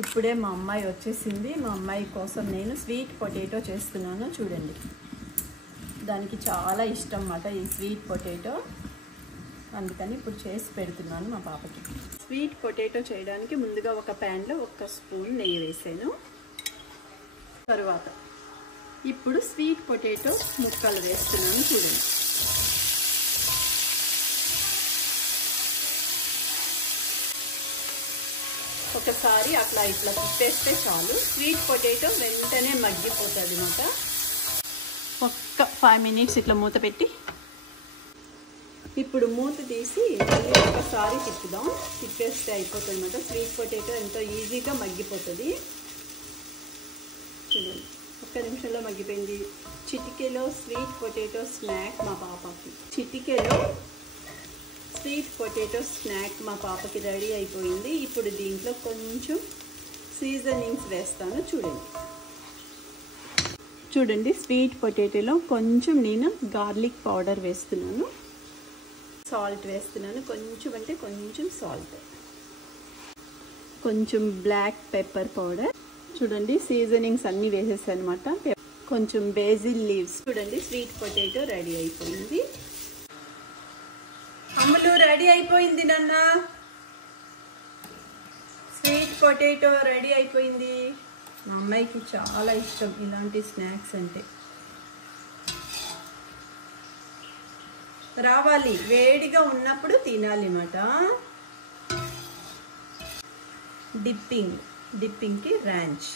ఇప్పుడే మా అమ్మాయి వచ్చేసింది. మా అమ్మాయి కోసం నేను స్వీట్ పొటాటో చేస్తున్నాను. చూడండి, దానికి చాలా ఇష్టం అన్నమాట ఈ స్వీట్ పొటాటో. అందుకని ఇప్పుడు చేసి పెడుతున్నాను మా పాపకి. స్వీట్ పొటాటో చేయడానికి ముందుగా ఒక ప్యాన్లో 1 స్పూన్ నెయ్యి వేసాను. తరువాత ఇప్పుడు స్వీట్ పొటాటో ముక్కలు వేస్తున్నాను. చూడండి, ఒకసారి అట్లా ఇట్లా తిప్పేస్తే చాలు. స్వీట్ పొటాటో వెంటనే మగ్గిపోతుంది అన్నమాట. ఒక్క 5 మినిట్స్ ఇట్లా మూత పెట్టి ఇప్పుడు మూత తీసి మళ్ళీ ఒకసారి తిప్పుదాం. తిప్పేస్తే అయిపోతుంది అన్నమాట. స్వీట్ పొటాటో ఎంతో ఈజీగా మగ్గిపోతుంది. చూడండి, 1 నిమిషంలో మగ్గిపోయింది. చిటికెలో స్వీట్ పొటాటో స్నాక్ మా పాపకి. చిటికెలో స్వీట్ పొటాటో స్నాక్ మా పాపకి రెడీ అయిపోయింది. ఇప్పుడు దీంట్లో కొంచెం సీజనింగ్స్ వేస్తాను. చూడండి, స్వీట్ పొటాటోలో కొంచెం నేను గార్లిక్ పౌడర్ వేస్తున్నాను, సాల్ట్ వేస్తున్నాను. కొంచెం అంటే కొంచెం సాల్ట్, కొంచెం బ్లాక్ పెప్పర్ పౌడర్. చూడండి, సీజనింగ్స్ అన్నీ వేసేసాను అనమాట. కొంచెం బేసిల్ లీవ్స్. చూడండి, స్వీట్ పొటాటో రెడీ అయిపోయింది. అమ్ములు రెడీ అయిపోయింది నాన్న. స్వీట్ పొటాటో రెడీ అయిపోయింది. మా అమ్మాయికి చాలా ఇష్టం ఇలాంటి స్నాక్స్ అంటే. రావాలి, వేడిగా ఉన్నప్పుడు తినాలి అన్నమాట. డిప్పింగ్కి ర్యాంచ్.